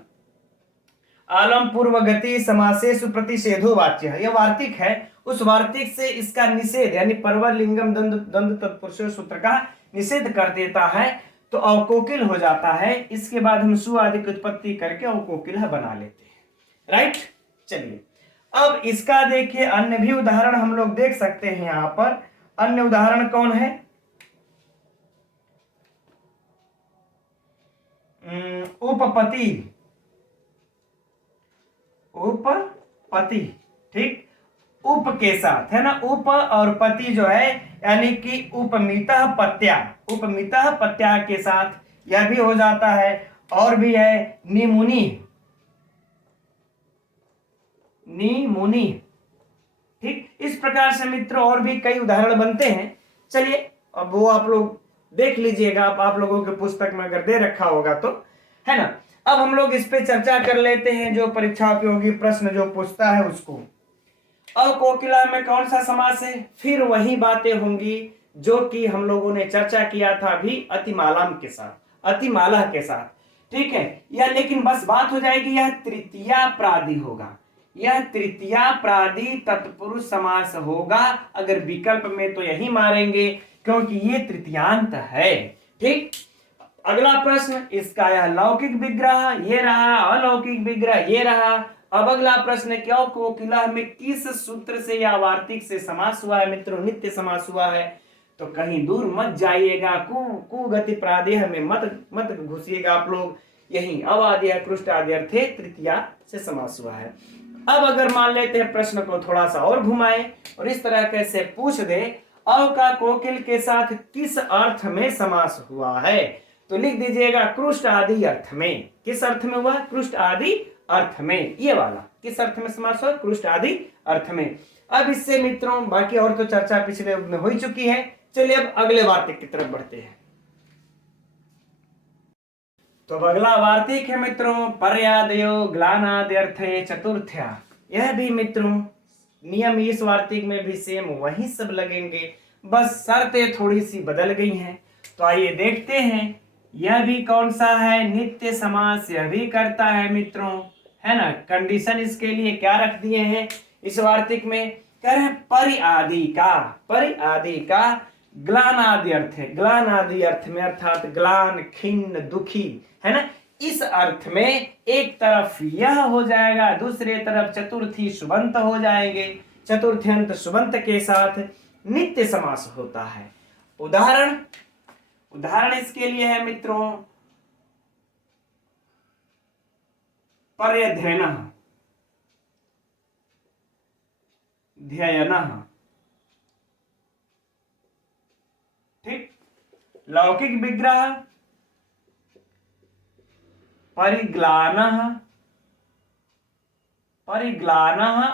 आलम पूर्व गति समासेषु प्रतिषेधो वाच्य, यह वार्तिक है। उस वार्तिक से इसका निषेध यानी परवर लिंगम द्वंद तत्पुरुषो सूत्र का निषेध कर देता है, तो अवकोकिल हो जाता है। इसके बाद हम सु आदि की उत्पत्ति करके अवकोकिल बना लेते हैं। राइट, चलिए अब इसका देखिए अन्य भी उदाहरण हम लोग देख सकते हैं। यहाँ पर अन्य उदाहरण कौन है, उपपति, उपपति। ठीक, उप के साथ है ना, उप और पति जो है यानी कि उपमितः पत्या, उपमितः पत्या के साथ यह भी हो जाता है। और भी है निमुनि, नी मुनि। ठीक, इस प्रकार से मित्रों और भी कई उदाहरण बनते हैं। चलिए अब वो आप लोग देख लीजिएगा, आप लोगों के पुस्तक में अगर दे रखा होगा तो, है ना। अब हम लोग इस पे चर्चा कर लेते हैं, जो परीक्षा उपयोगी प्रश्न जो पूछता है उसको। अब कोकिला में कौन सा समास है? फिर वही बातें होंगी जो कि हम लोगों ने चर्चा किया था अभी अतिमालाम के साथ, अतिमाला के साथ। ठीक है, यह लेकिन बस बात हो जाएगी, यह तृतीया प्रादि होगा, यह तृतीया प्रादि तत्पुरुष समास होगा। अगर विकल्प में तो यही मारेंगे क्योंकि ये तृतीयांत है। ठीक, अगला प्रश्न इसका, यह लौकिक विग्रह ये रहा, अलौकिक विग्रह ये रहा। अब अगला प्रश्न, क्या कोकिला में किस सूत्र से या वार्तिक से समास हुआ है? मित्रों नित्य समास हुआ है, तो कहीं दूर मत जाइएगा, कुगति प्रादेह में मत घुसिएगा आप लोग। यही अवादेय कृष्ट आदि अर्थे तृतीया से समास हुआ है। अब अगर मान लेते हैं प्रश्न को थोड़ा सा और घुमाए और इस तरह कैसे पूछ दे, अव का कोकिल के साथ किस अर्थ में समास हुआ है? तो लिख दीजिएगा कृष्ट आदि अर्थ में। किस अर्थ में हुआ? कृष्ट आदि अर्थ में। ये वाला किस अर्थ में समास हुआ? कृष्ट आदि अर्थ में। अब इससे मित्रों बाकी और तो चर्चा पिछले में हो चुकी है। चलिए अब अगले वार्तिक की तरफ बढ़ते हैं। तो अगला वार्तिक है मित्रों, पर्यादयो ग्लानाद्यर्थे चतुर्थ्या। यह भी मित्रों नियम इस वार्तिक में भी सेम वही सब लगेंगे, बस शर्तें थोड़ी सी बदल गई हैं। तो आइए देखते हैं, यह भी कौन सा है? नित्य समास यह भी करता है मित्रों, है ना। कंडीशन इसके लिए क्या रख दिए हैं इस वार्तिक में? कह रहे हैं परि आदि का ग्लान आदि अर्थ है। ग्लान आदि अर्थ में अर्थात ग्लान, खिन्न, दुखी, है ना। इस अर्थ में एक तरफ यह हो जाएगा, दूसरे तरफ चतुर्थी सुबंत हो जाएंगे। चतुर्थ्यंत सुबंत के साथ नित्य समास होता है। उदाहरण इसके लिए है मित्रों, पर्यध्ययनः, ध्ययनः। ठीक, लौकिक विग्रह परिग्लानः,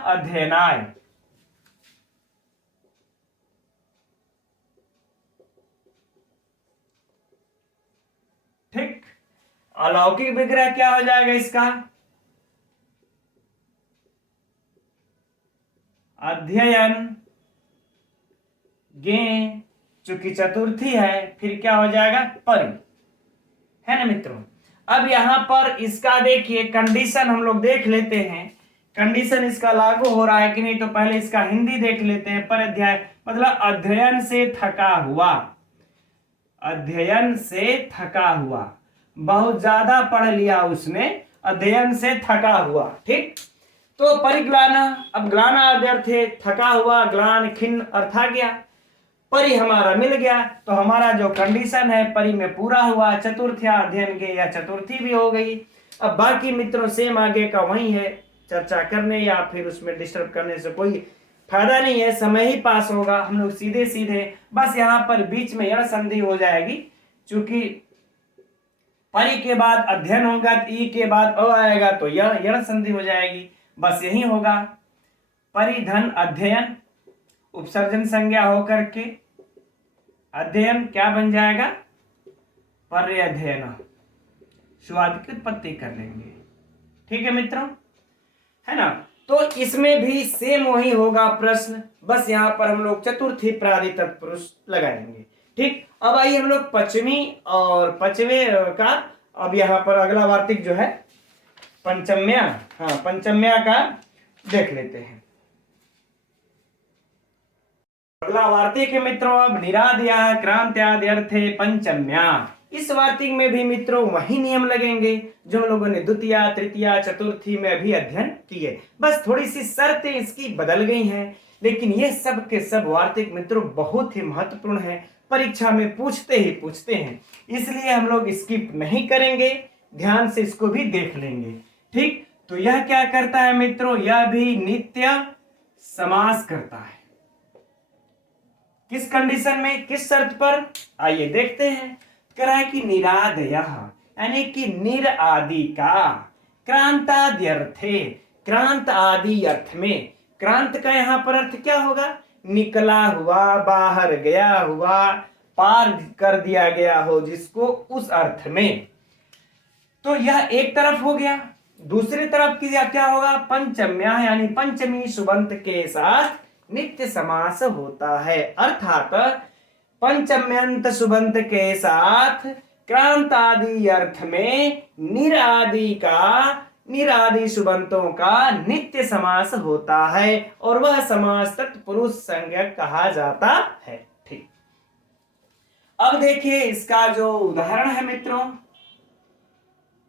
अध्ययनाय। ठीक, अलौकिक विग्रह क्या हो जाएगा इसका? अध्ययन, गे, चूंकि चतुर्थी है फिर क्या हो जाएगा? परि, है ना मित्रों। अब यहां पर इसका देखिए कंडीशन हम लोग देख लेते हैं, कंडीशन इसका लागू हो रहा है कि नहीं। तो पहले इसका हिंदी देख लेते हैं। पर अध्याय मतलब अध्ययन से थका हुआ, अध्ययन से थका हुआ, बहुत ज्यादा पढ़ लिया उसने, अध्ययन से थका हुआ। ठीक, तो परिग्लाना, अब ग्लाना अर्थ है थका हुआ, ग्लान खिन्न अर्थ आ गया, परि हमारा मिल गया। तो हमारा जो कंडीशन है परि में पूरा हुआ। चतुर्थ्या अध्ययन के या चतुर्थी भी हो गई। अब बाकी मित्रों सेम आगे का वही है, चर्चा करने या फिर उसमें डिस्टर्ब करने से कोई फायदा नहीं है, समय ही पास होगा। हम लोग सीधे सीधे बस यहाँ पर बीच में यण संधि हो जाएगी, चूंकि परि के बाद अध्ययन होगा, ई के बाद अ आएगा तो यण संधि हो जाएगी, बस यही होगा। परिधन अध्ययन, उपसर्जन संज्ञा होकर के अध्ययन क्या बन जाएगा? पर्यध्ययन, शुआदि की उत्पत्ति कर लेंगे। ठीक है मित्रों, है ना। तो इसमें भी सेम वही होगा प्रश्न, बस यहां पर हम लोग चतुर्थी प्रादि तत्पुरुष लगाएंगे। ठीक, अब आइए हम लोग पंचवें का, अब यहां पर अगला वार्तिक जो है पंचम्या, पंचम्या का देख लेते हैं। अगला वार्तिक है मित्रों अब निरादया क्रांत्यादि अर्थे पंचम्या। इस वार्तिक में भी मित्रों वही नियम लगेंगे जो हम लोगों ने द्वितीय, तृतीय, चतुर्थी में भी अध्ययन किए, बस थोड़ी सी शर्तें इसकी बदल गई हैं। लेकिन ये सब के सब वार्तिक मित्रों बहुत ही महत्वपूर्ण है, परीक्षा में पूछते हैं, इसलिए हम लोग स्किप नहीं करेंगे, ध्यान से इसको भी देख लेंगे। ठीक, तो यह क्या करता है मित्रों? यह भी नित्य समास करता है। किस कंडीशन में, किस शर्त पर? आइए देखते हैं। कह रहा है कि निरादयः यानी कि निर आदि का, क्रांताद्यर्थे क्रांत आदि अर्थ में। क्रांत का यहां पर अर्थ क्या होगा? निकला हुआ, बाहर गया हुआ, पार कर दिया गया हो जिसको, उस अर्थ में। तो यह एक तरफ हो गया। दूसरी तरफ की क्या होगा? पंचम्या यानी पंचमी सुबंत के साथ नित्य समास होता है, अर्थात पंचम्यंत सुबंत के साथ क्रांत आदि अर्थ में निरादि सुबंतों का नित्य समास होता है और वह समास तत्पुरुष संज्ञक कहा जाता है। ठीक, अब देखिए इसका जो उदाहरण है मित्रों,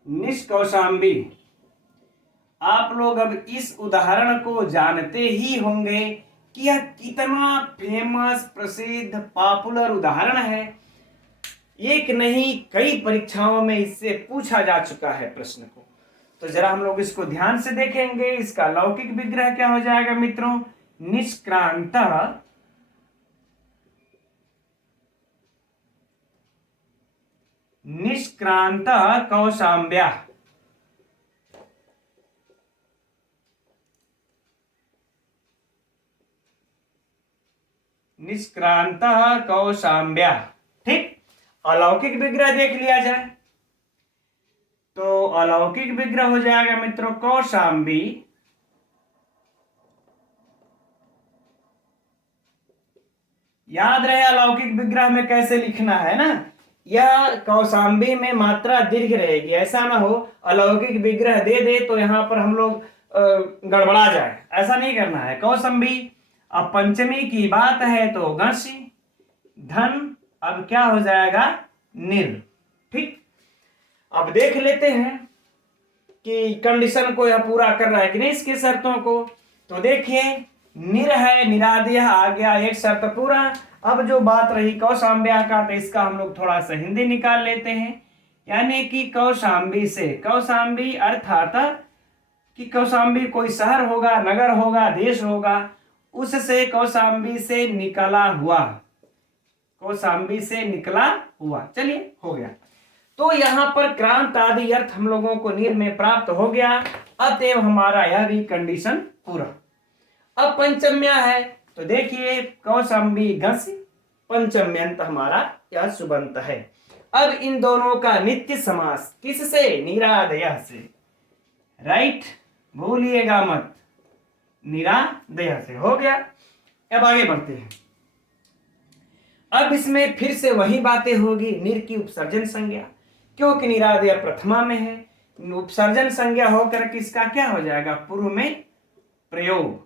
निष्कौशाम्बी। आप लोग अब इस उदाहरण को जानते ही होंगे कि यह कितना फेमस, प्रसिद्ध, पॉपुलर उदाहरण है। एक नहीं, कई परीक्षाओं में इससे पूछा जा चुका है प्रश्न को। तो जरा हम लोग इसको ध्यान से देखेंगे। इसका लौकिक विग्रह क्या हो जाएगा मित्रों? निष्क्रांत कौशाम्ब्या। निष्क्रांत कौशाम्ब्या। ठीक, अलौकिक विग्रह देख लिया जाए तो अलौकिक विग्रह हो जाएगा मित्रों कौशाम्बी। याद रहे अलौकिक विग्रह में कैसे लिखना है ना, यह कौशाम्बी में मात्रा दीर्घ रहेगी। ऐसा ना हो अलौकिक विग्रह दे दे तो यहां पर हम लोग गड़बड़ा जाए, ऐसा नहीं करना है। कौशाम्बी, अब पंचमी की बात है तो गंशी, धन अब क्या हो जाएगा? निर। ठीक, अब देख लेते हैं कि कंडीशन को यह पूरा कर रहा है कि नहीं इसकी शर्तों को। तो देखिए निर है, निरादय आ गया, एक शर्त पूरा। अब जो बात रही कौशाम्ब्या का, तो इसका हम लोग थोड़ा सा हिंदी निकाल लेते हैं। यानी कि कौशाम्बी से, कौशाम्बी अर्थात कि कौशाम्बी कोई शहर होगा, नगर होगा, देश होगा, उससे कौशाम्बी से निकला हुआ, कौशाम्बी से निकला हुआ। चलिए हो गया। तो यहां पर क्रांत आदि अर्थ हम लोगों को निर में प्राप्त हो गया, अतएव हमारा यह भी कंडीशन पूरा। अब पंचम्या है तो देखिए कौशाम्बी घस, पंचम्यंत हमारा यह सुबंत है। अब इन दोनों का नित्य समास किससे? निरादय से। राइट, भूलिएगा मत, निरादय से हो गया। अब आगे बढ़ते हैं। अब इसमें फिर से वही बातें होगी, निर की उपसर्जन संज्ञा, क्योंकि निरादय प्रथमा में है, उपसर्जन संज्ञा होकर किसका क्या हो जाएगा? पूर्व में प्रयोग।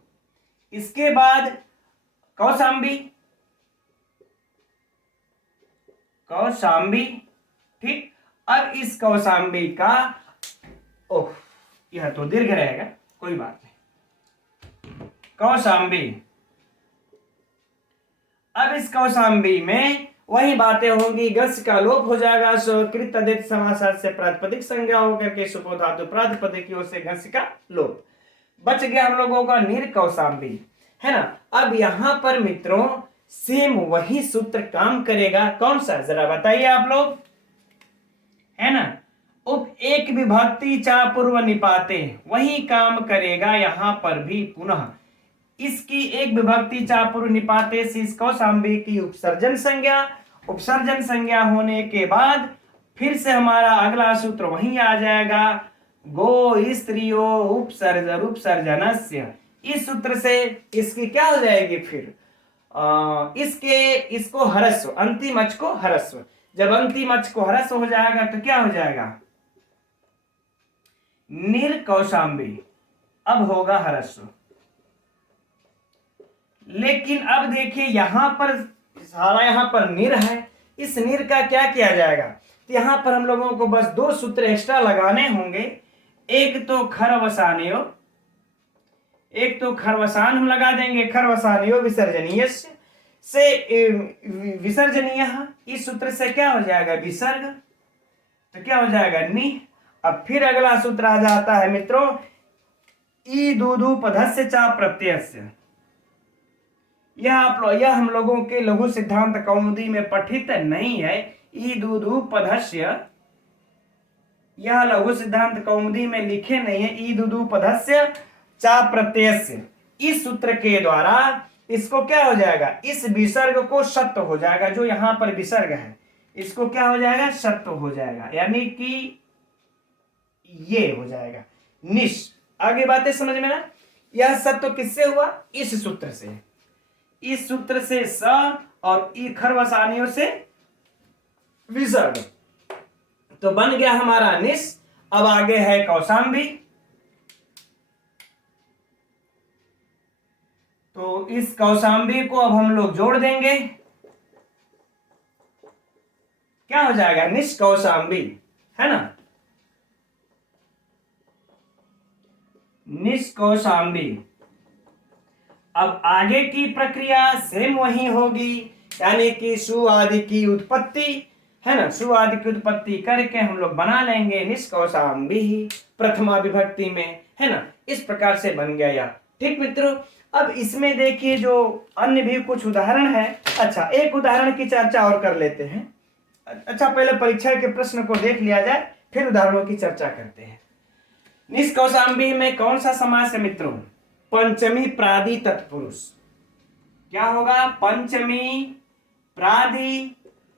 इसके बाद कौशाम्बी, कौशाम्बी। ठीक, अब इस कौशाम्बी का, ओह यह तो दीर्घ रहेगा, कोई बात नहीं, कौशाम्बी। अब इस कौशाम्बी में वही बातें होंगी, गस का लोप हो जाएगा, कृत तदित समास से प्रातिपदिक संज्ञा होकर के सुपो धातु प्रातिपदिक की ओर से घस का लोप। बच गया हम लोगों का निर कौशाम्बी, है ना। अब यहां पर मित्रों सेम वही सूत्र काम करेगा, कौन सा जरा बताइए आप लोग, है ना। उप एक विभक्ति चा पूर्व निपाते, वही काम करेगा यहां पर भी पुनः। इसकी एक विभक्ति चा पूर्व निपाते से इस कौशाम्बी की उपसर्जन संज्ञा, उपसर्जन संज्ञा होने के बाद फिर से हमारा अगला सूत्र वही आ जाएगा, गो स्त्रियो उपसर्जनस्य। इस सूत्र से इसकी क्या हो जाएगी फिर? इसको ह्रस्व, अंतिम अच को ह्रस्व। जब अंतिम अच को ह्रस्व हो जाएगा तो क्या हो जाएगा? निर कौशाम्बी, अब होगा ह्रस्व। लेकिन अब देखिए यहां पर सारा यहां पर निर है, इस निर का क्या किया जाएगा? तो यहां पर हम लोगों को बस दो सूत्र एक्स्ट्रा लगाने होंगे। एक तो खरवसान्यो, एक तो खरवसान हम लगा देंगे, खरवसान्यो विसर्जनीय से विसर्जनीय, इस सूत्र से क्या हो जाएगा? विसर्ग, तो क्या हो जाएगा? नि। अब फिर अगला सूत्र आ जाता है मित्रों, ई दूधू पधस्य चा प्रत्ययस्य। यह हम लोगों के लघु सिद्धांत कौमुदी में पठित नहीं है। ई दूधू पधस्य, यह लघु सिद्धांत कौमुदी में लिखे नहीं है। ई दूधू पधस्य चा प्रत्यय से, इस सूत्र के द्वारा इसको क्या हो जाएगा, इस विसर्ग को सत्व हो जाएगा, जो यहां पर विसर्ग है इसको क्या हो जाएगा, सत्व हो जाएगा, यानी कि ये हो जाएगा निश। आगे बातें समझ में ना। यह सत्व किससे हुआ, इस सूत्र से, इस सूत्र से स और ई खरवसानियों से विसर्ग, तो बन गया हमारा निश। अब आगे है कौशाम्बी, तो इस कौशाम्बी को अब हम लोग जोड़ देंगे, क्या हो जाएगा, निष्कौशाम्बी, है ना, निष्कौशाम्बी। अब आगे की प्रक्रिया सेम वही होगी, यानी कि सु आदि की उत्पत्ति, है ना, सु आदि की उत्पत्ति करके हम लोग बना लेंगे निष्कौशाम्बी प्रथमा विभक्ति में, है ना, इस प्रकार से बन गया। ठीक मित्रों, अब इसमें देखिए जो अन्य भी कुछ उदाहरण है। अच्छा, एक उदाहरण की चर्चा और कर लेते हैं। अच्छा, पहले परीक्षा के प्रश्न को देख लिया जाए, फिर उदाहरणों की चर्चा करते हैं। निष्कौशाम्बी में कौन सा समास है मित्रों, पंचमी प्रादि तत्पुरुष। क्या होगा, पंचमी प्रादि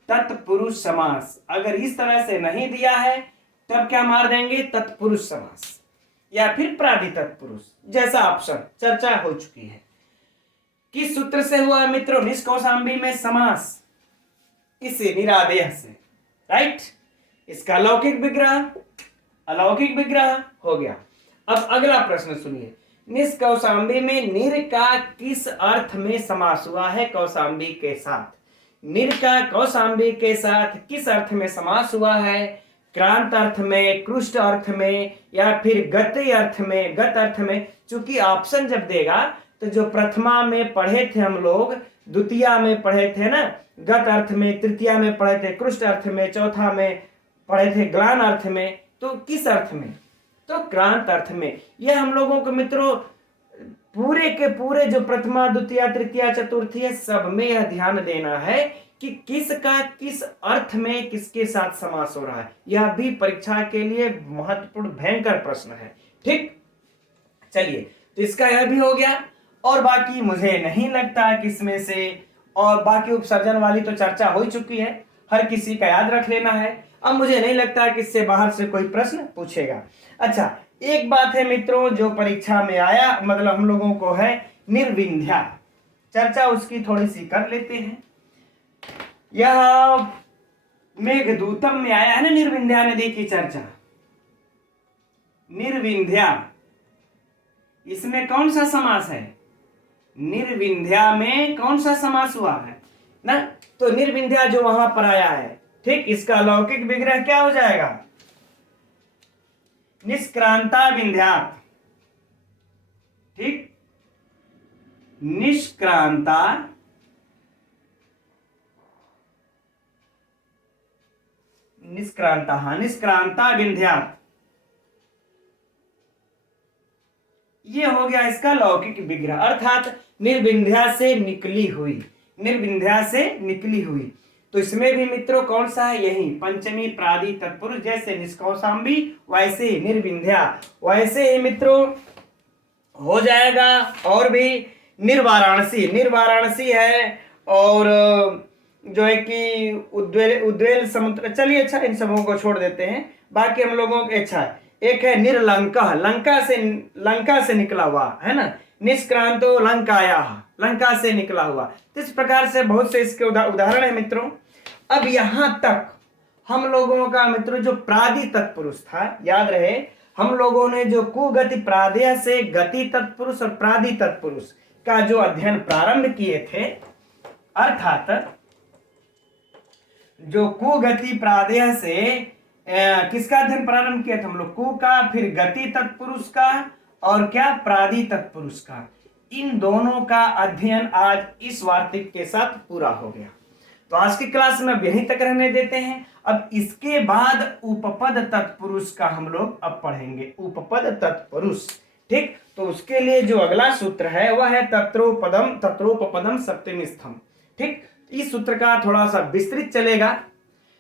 तत्पुरुष समास। अगर इस तरह से नहीं दिया है तब क्या मार देंगे, तत्पुरुष समास या फिर प्रादि तत्पुरुष, जैसा ऑप्शन चर्चा हो चुकी है। किस सूत्र से हुआ मित्रों निष्कौशाम्बी में समास, इसे निरादेय से, राइट। इसका लौकिक विग्रह अलौकिक विग्रह हो गया। अब अगला प्रश्न सुनिए, निष्कौशाम्बी में निर का किस अर्थ में समास हुआ है कौशाम्बी के साथ, निर का कौशाम्बी के साथ किस अर्थ में समास हुआ है, क्रांत अर्थ में, कृष्ट अर्थ में, या फिर गति अर्थ में, गत अर्थ में। चूंकि ऑप्शन जब देगा तो जो प्रथमा में पढ़े थे हम लोग, द्वितीया में पढ़े थे ना गत अर्थ में, तृतीया में पढ़े थे कृष्ट अर्थ में, चौथा में पढ़े थे ग्लान अर्थ में, तो किस अर्थ में, तो क्रांत अर्थ में। यह हम लोगों को मित्रों पूरे के पूरे जो प्रथमा द्वितीया तृतीया चतुर्थी है सब में यह ध्यान देना है कि किसका किस अर्थ में किसके साथ समास हो रहा है। यह भी परीक्षा के लिए महत्वपूर्ण भयंकर प्रश्न है। ठीक, चलिए, तो इसका यह भी हो गया। और बाकी मुझे नहीं लगता कि इसमें से, और बाकी उपसर्जन वाली तो चर्चा हो चुकी है, हर किसी का याद रख लेना है। अब मुझे नहीं लगता कि इससे बाहर से कोई प्रश्न पूछेगा। अच्छा, एक बात है मित्रों जो परीक्षा में आया, मतलब हम लोगों को है निर्विंध्या, चर्चा उसकी थोड़ी सी कर लेते हैं। यह मेघदूतम में आया है ना निर्विंध्या नदी की चर्चा, निर्विंध्या, इसमें कौन सा समास है, निर्विंध्या में कौन सा समास हुआ है ना, तो निर्विंध्या जो वहां पर आया है, ठीक, इसका लौकिक विग्रह क्या हो जाएगा, निष्क्रांता विंध्यात। ठीक, निष्क्रांता निष्क्रांता, हाँ, निष्क्रांता विंध्यात, ये हो गया इसका लौकिक विग्रह, अर्थात निर्विंध्या से निकली हुई, निर्विंध्या से निकली हुई। तो इसमें भी मित्रों कौन सा है, यही पंचमी प्रादि तत्पुरुष, जैसे निष्कौशाम्बी वैसे निर्विंध्या, वैसे ही मित्रों हो जाएगा। और भी निर्वाराणसी, निर्वाराणसी है, और जो है कि उद्वेल समुद्र, चलिए अच्छा इन सबों को छोड़ देते हैं, बाकी हम लोगों के अच्छा है। एक है निर्लंका, लंका से निकला हुआ है ना, निष्क्रांतो लंकाया, लंका से निकला हुआ। तो इस प्रकार से बहुत से इसके उदाहरण है मित्रों। अब यहां तक हम लोगों का मित्रों जो प्रादि तत्पुरुष था, याद रहे हम लोगों ने जो कुगति प्रादेय से गति तत्पुरुष और प्रादि तत्पुरुष का जो अध्ययन प्रारंभ किए थे, अर्थात जो कुगति प्रादेय से किसका अध्ययन प्रारंभ किया था हम लोग, कु का, फिर गति तत्पुरुष का, और क्या प्रादि तत्पुरुष का, इन दोनों का अध्ययन आज इस वार्तिक के साथ पूरा हो गया। तो आज की क्लास में अब यहीं तक रहने देते हैं। अब इसके बाद उपपद तत्पुरुष का हम लोग अब पढ़ेंगे, उपपद तत्पुरुष। ठीक, तो उसके लिए जो अगला सूत्र है वह है तत्रोपपदम सप्तमी स्तंभ। ठीक, इस सूत्र का थोड़ा सा विस्तृत चलेगा,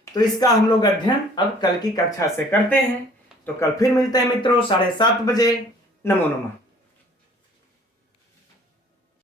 तो इसका हम लोग अध्ययन अब कल की कक्षा से करते हैं। तो कल फिर मिलते हैं मित्रों 7:30 बजे। नमो नमः।